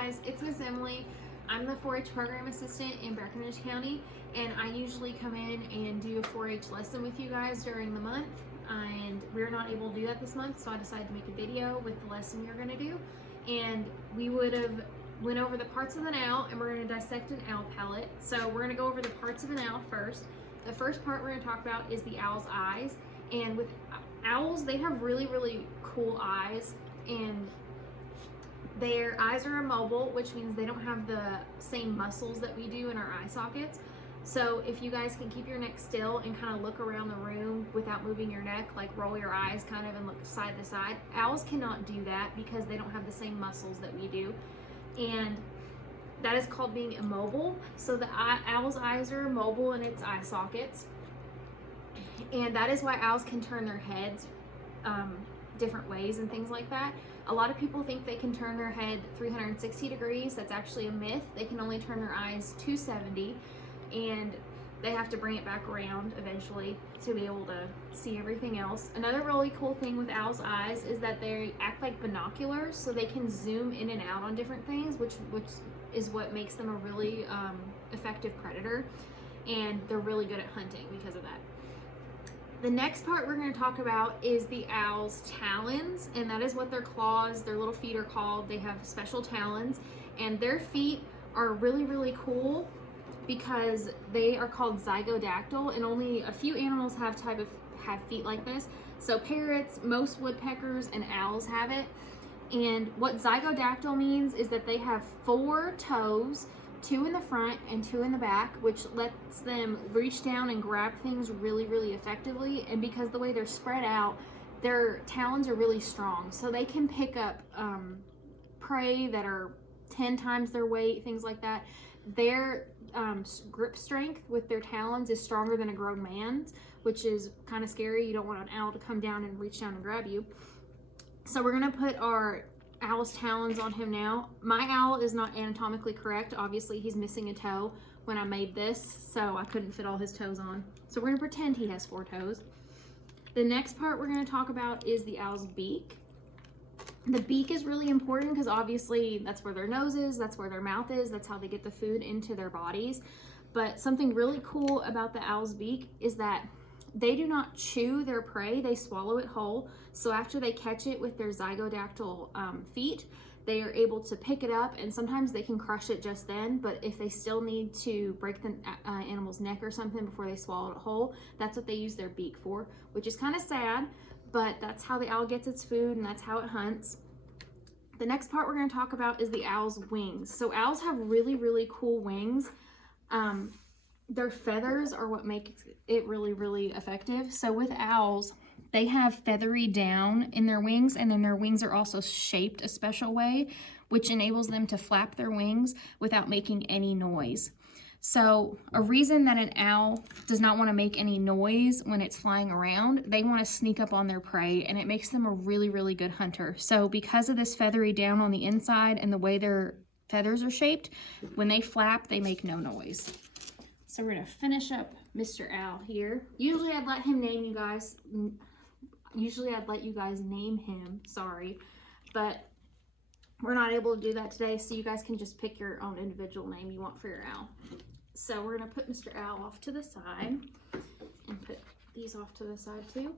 guys, it's Miss Emily. I'm the 4-H program assistant in Breckinridge County, and I usually come in and do a 4-H lesson with you guys during the month, and we're not able to do that this month, so I decided to make a video with the lesson you're going to do. And we would have went over the parts of an owl, and we're going to dissect an owl pellet. So we're going to go over the parts of an owl first. The first part we're going to talk about is the owl's eyes, and with owls, they have really cool eyes, and their eyes are immobile, which means they don't have the same muscles that we do in our eye sockets. So if you guys can keep your neck still and kind of look around the room without moving your neck, like roll your eyes kind of and look side to side, owls cannot do that because they don't have the same muscles that we do. And that is called being immobile. So the owl's eyes are immobile in its eye sockets. And that is why owls can turn their heads different ways and things like that. A lot of people think they can turn their head 360 degrees. That's actually a myth. They can only turn their eyes 270, and they have to bring it back around eventually to be able to see everything else. Another really cool thing with owls' eyes is that they act like binoculars, so they can zoom in and out on different things, which is what makes them a really effective predator, and they're really good at hunting because of that. The next part we're going to talk about is the owl's talons, and that is what their claws, their little feet are called. They have special talons, and their feet are really cool because they are called zygodactyl, and only a few animals have feet like this. So parrots, most woodpeckers, and owls have it. And what zygodactyl means is that they have 4 toes, 2 in the front and 2 in the back, which lets them reach down and grab things really effectively. And because the way they're spread out, their talons are really strong, so they can pick up prey that are 10 times their weight, things like that. Their grip strength with their talons is stronger than a grown man's, which is kind of scary. You don't want an owl to come down and reach down and grab you. So we're gonna put our owl's talons on him now. My owl is not anatomically correct. Obviously, he's missing a toe when I made this, so I couldn't fit all his toes on. So we're gonna pretend he has 4 toes. The next part we're gonna talk about is the owl's beak. The beak is really important because obviously that's where their nose is, that's where their mouth is, that's how they get the food into their bodies. But something really cool about the owl's beak is that they do not chew their prey, they swallow it whole. So after they catch it with their zygodactyl feet, they are able to pick it up, and sometimes they can crush it just then, but if they still need to break the animal's neck or something before they swallow it whole, that's what they use their beak for, which is kind of sad, but that's how the owl gets its food and that's how it hunts. The next part we're going to talk about is the owl's wings. So owls have really cool wings. Their feathers are what makes it really effective. So with owls, they have feathery down in their wings, and then their wings are also shaped a special way, which enables them to flap their wings without making any noise. So a reason that an owl does not want to make any noise when it's flying around, they want to sneak up on their prey, and it makes them a really good hunter. So because of this feathery down on the inside and the way their feathers are shaped, when they flap, they make no noise. So we're gonna finish up Mr. Owl here. Usually I'd let him name you guys. Usually I'd let you guys name him, sorry. But we're not able to do that today, so you guys can just pick your own individual name you want for your owl. So we're gonna put Mr. Owl off to the side and put these off to the side too.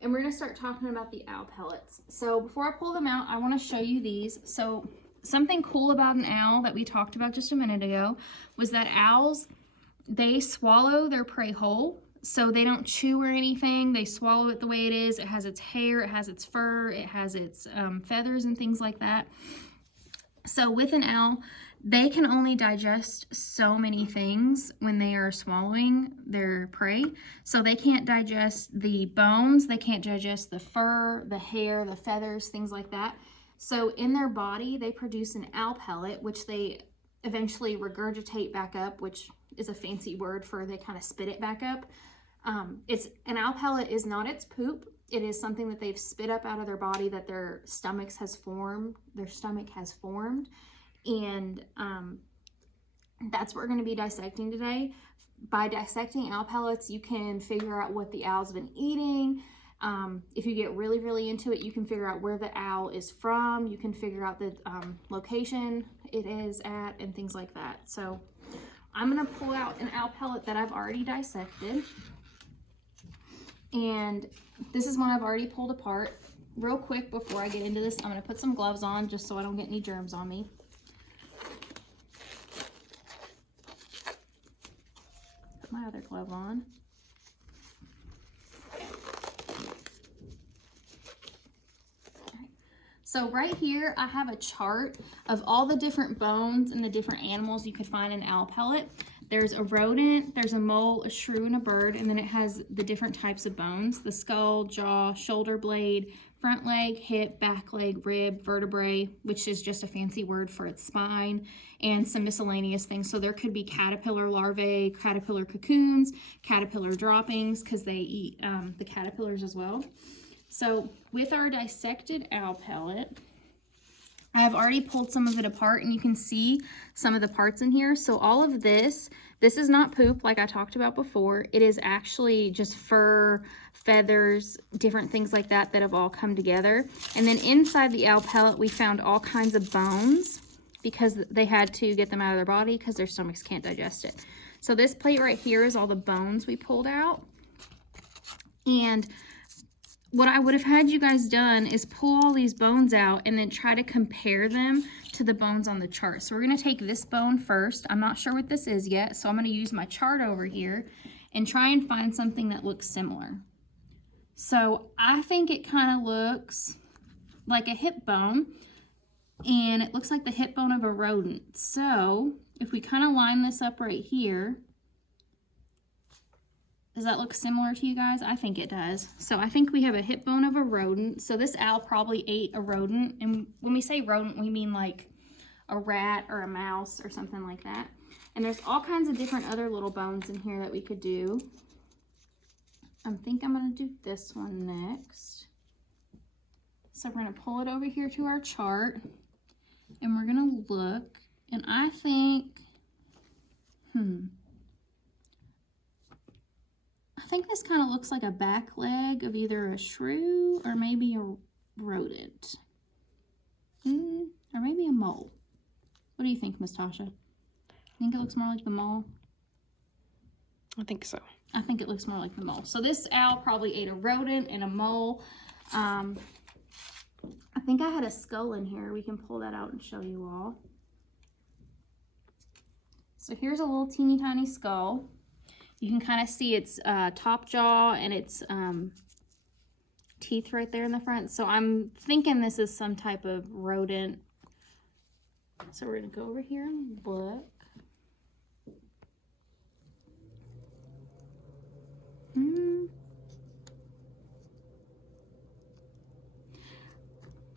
And we're gonna start talking about the owl pellets. So before I pull them out, I wanna show you these. So something cool about an owl that we talked about just a minute ago was that owls, they swallow their prey whole, so they don't chew or anything. They swallow it the way it is. It has its hair, it has its fur, it has its feathers and things like that. So with an owl, they can only digest so many things when they are swallowing their prey. So they can't digest the bones, they can't digest the fur, the hair, the feathers, things like that. So in their body, they produce an owl pellet, which they eventually regurgitate back up, which is a fancy word for they kind of spit it back up. An owl pellet is not its poop. It is something that they've spit up out of their body that their stomach has formed. And that's what we're going to be dissecting today. By dissecting owl pellets, you can figure out what the owl's been eating. If you get really into it, you can figure out where the owl is from. You can figure out the location. it is at and things like that. So I'm gonna pull out an owl pellet that I've already dissected. And this is one I've already pulled apart. Real quick before I get into this, I'm gonna put some gloves on just so I don't get any germs on me. Put my other glove on. So right here, I have a chart of all the different bones and the different animals you could find in owl pellet. There's a rodent, there's a mole, a shrew, and a bird, and then it has the different types of bones: the skull, jaw, shoulder blade, front leg, hip, back leg, rib, vertebrae, which is just a fancy word for its spine, and some miscellaneous things. So there could be caterpillar larvae, caterpillar cocoons, caterpillar droppings, because they eat the caterpillars as well. So with our dissected owl pellet, I have already pulled some of it apart, and you can see some of the parts in here. So all of this is not poop like I talked about before. It is actually just fur, feathers, different things like that that have all come together. And then inside the owl pellet, we found all kinds of bones because they had to get them out of their body because their stomachs can't digest it. So this plate right here is all the bones we pulled out. And what I would have had you guys done is pull all these bones out and then try to compare them to the bones on the chart. So we're going to take this bone first. I'm not sure what this is yet, so I'm going to use my chart over here and try and find something that looks similar. So I think it kind of looks like a hip bone, and it looks like the hip bone of a rodent. So if we kind of line this up right here, does that look similar to you guys? I think it does. So I think we have a hip bone of a rodent. So this owl probably ate a rodent. And when we say rodent, we mean like a rat or a mouse or something like that. And there's all kinds of different other little bones in here that we could do. I think I'm gonna do this one next. So we're gonna pull it over here to our chart and we're gonna look. And I think, I think this kind of looks like a back leg of either a shrew or maybe a rodent. Or maybe a mole. What do you think, Miss Tasha? Think it looks more like the mole? I think so. I think it looks more like the mole. So this owl probably ate a rodent and a mole. I think I had a skull in here. We can pull that out and show you all. So here's a little teeny tiny skull. You can kind of see its top jaw and its teeth right there in the front. So I'm thinking this is some type of rodent. So we're going to go over here and look.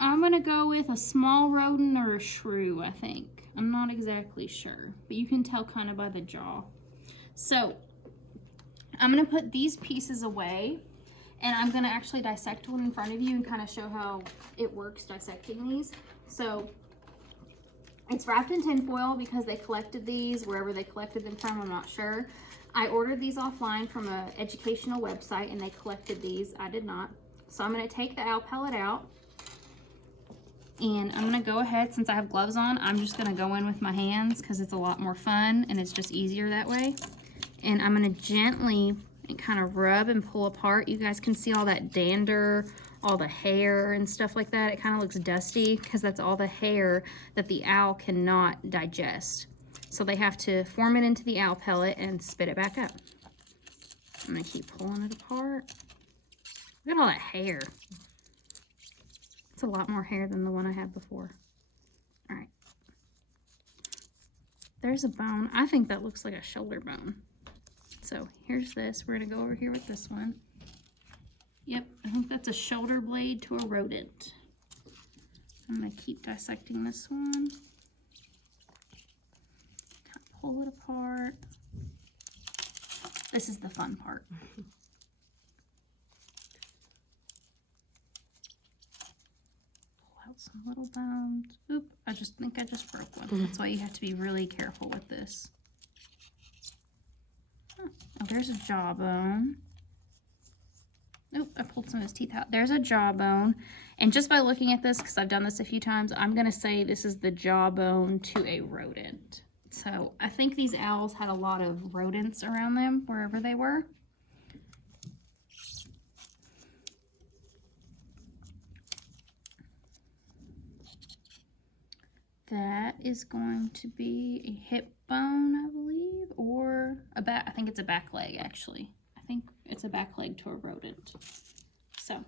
I'm going to go with a small rodent or a shrew, I think. I'm not exactly sure, but you can tell kind of by the jaw. So I'm going to put these pieces away, and I'm going to actually dissect one in front of you and kind of show how it works dissecting these. So it's wrapped in tin foil because they collected these wherever they collected them from, I'm not sure. I ordered these offline from an educational website and they collected these. I did not. So I'm going to take the owl pellet out, and I'm going to go ahead, since I have gloves on, I'm just going to go in with my hands because it's a lot more fun and it's just easier that way. And I'm going to gently and kind of rub and pull apart. You guys can see all that dander, all the hair and stuff like that. It kind of looks dusty because that's all the hair that the owl cannot digest. So they have to form it into the owl pellet and spit it back up. I'm going to keep pulling it apart. Look at all that hair. It's a lot more hair than the one I had before. All right. There's a bone. I think that looks like a shoulder bone. So here's this. We're going to go over here with this one. Yep, I think that's a shoulder blade to a rodent. I'm going to keep dissecting this one. Kind of pull it apart. This is the fun part. Pull out some little bones. Oop, I think I just broke one. That's why you have to be really careful with this. Oh, there's a jawbone. Oh, I pulled some of his teeth out. There's a jawbone. And just by looking at this, because I've done this a few times, I'm going to say this is the jawbone to a rodent. So I think these owls had a lot of rodents around them wherever they were. That is going to be a hip bone, I believe, or a back. I think it's a back leg, actually. I think it's a back leg to a rodent. So.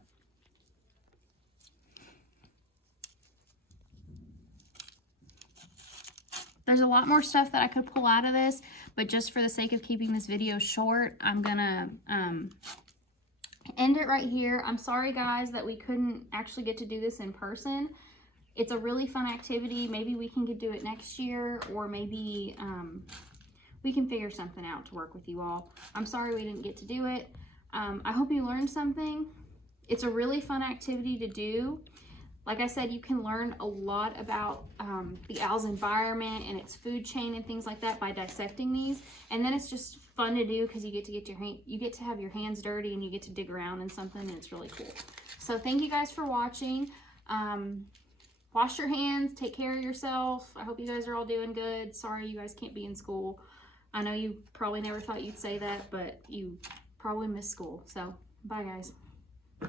There's a lot more stuff that I could pull out of this, but just for the sake of keeping this video short, I'm gonna end it right here. I'm sorry, guys, that we couldn't actually get to do this in person. It's a really fun activity. Maybe we can do it next year, or maybe we can figure something out to work with you all. I'm sorry we didn't get to do it. I hope you learned something. It's a really fun activity to do. Like I said, you can learn a lot about the owl's environment and its food chain and things like that by dissecting these. And then it's just fun to do because you get to have your hands dirty and you get to dig around in something, and it's really cool. So thank you guys for watching. Wash your hands, take care of yourself. I hope you guys are all doing good. Sorry you guys can't be in school. I know you probably never thought you'd say that, but you probably miss school. So bye, guys.